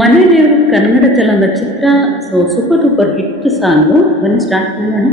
மனை நேரம் Kannada சலந்த Chitra so super super hit சாங்கும் start பண்ணுவேன்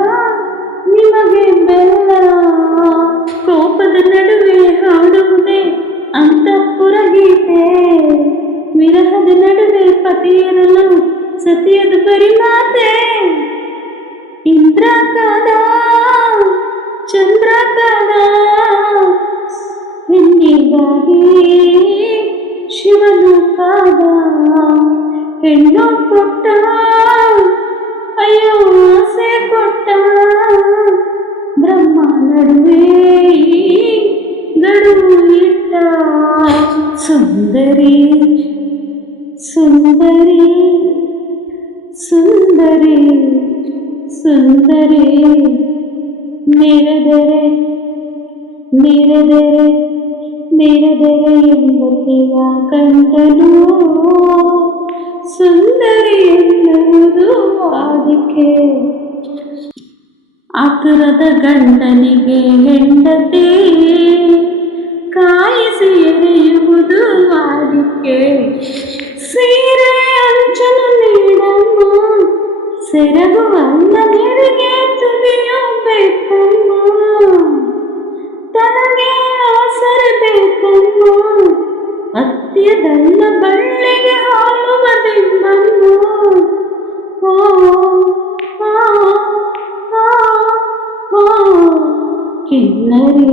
ಸತ್ಯದ ಪರಿಮಾತೆ ಇಂದ್ರಕದ ಚಂದ್ರಕದ ಹೆಣ್ಣಿಗಾಗಿ ಶಿವನ ಕಾದ ಹೆಣ್ಣು ಕೊಟ್ಟ ಅಯ್ಯೋ ಆಸೆ ಕೊಟ್ಟ ಬ್ರಹ್ಮ ನಡುವೆ ಗಡುವು ಇಟ್ಟ ಸುಂದರಿ ಸುಂದರಿ సుందరే నిరదరే నిరదరే నిరదరే ఎంబతిగా కంటను సుందరి ఎన్నదు ఆదికే అతురద గంటనిగె ఎండతే కాయసి ఎరయువుదు వారికే సీరే అంచను నీడమ్మ సెరగు వారి ಅತ್ಯದನ್ನ ಬಳ್ಳಿಗೆ ಹಾಲುವ ನಿಮ್ಮನ್ನು ಕಿನ್ನರಿ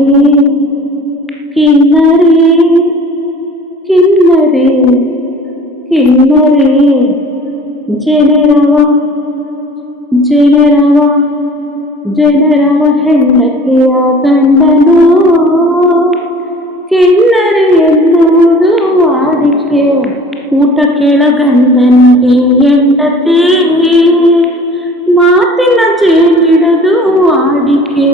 ಕಿನ್ನರಿ ಕಿನ್ನರಿ ಕಿನ್ನರಿ ಜನರವ ಜನರವ ಜನರವ ಹೆಂಡತಿಯ ಕಂಡನು ಕಿನ್ನರಿ ಬಾಡಿಗೆ ಊಟ ಕೇಳ ಗಂಡನಿಗೆ ಎಂಡತೇ ಮಾತಿನ ಚೇಬಿಡದು ಆಡಿಕೆ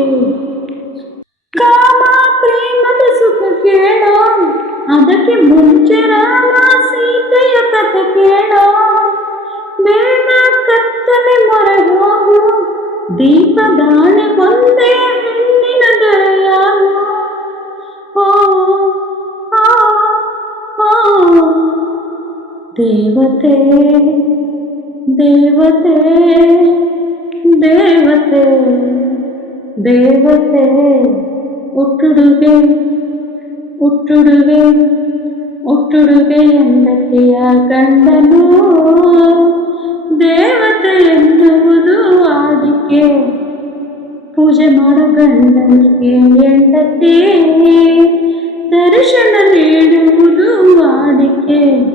ಕಾಮ ಪ್ರೇಮದ ಸುಖ ಕೇಳೋ ಅದಕ್ಕೆ ಮುಂಚೆ ರಾಮ ಸೀತೆಯ ಕಥೆ ಕೇಳೋ ಬೇಡ ಕತ್ತಲೆ ಮೊರೆ ಹೋಗು ದೀಪದಾಣೆ ಒಂದೇ ಹೆಣ್ಣ தேவதே தேவதே தேவதே தேவதே உற்றுடுவேன் உற்றுடுவேன் உற்றுடுவே எந்த தியாக கண்டனோ தேவதை என்று ஆதிக்கே பூஜை மாட கண்டனே எண்ணத்தே தரிசன வேடுவது ஆதிக்கே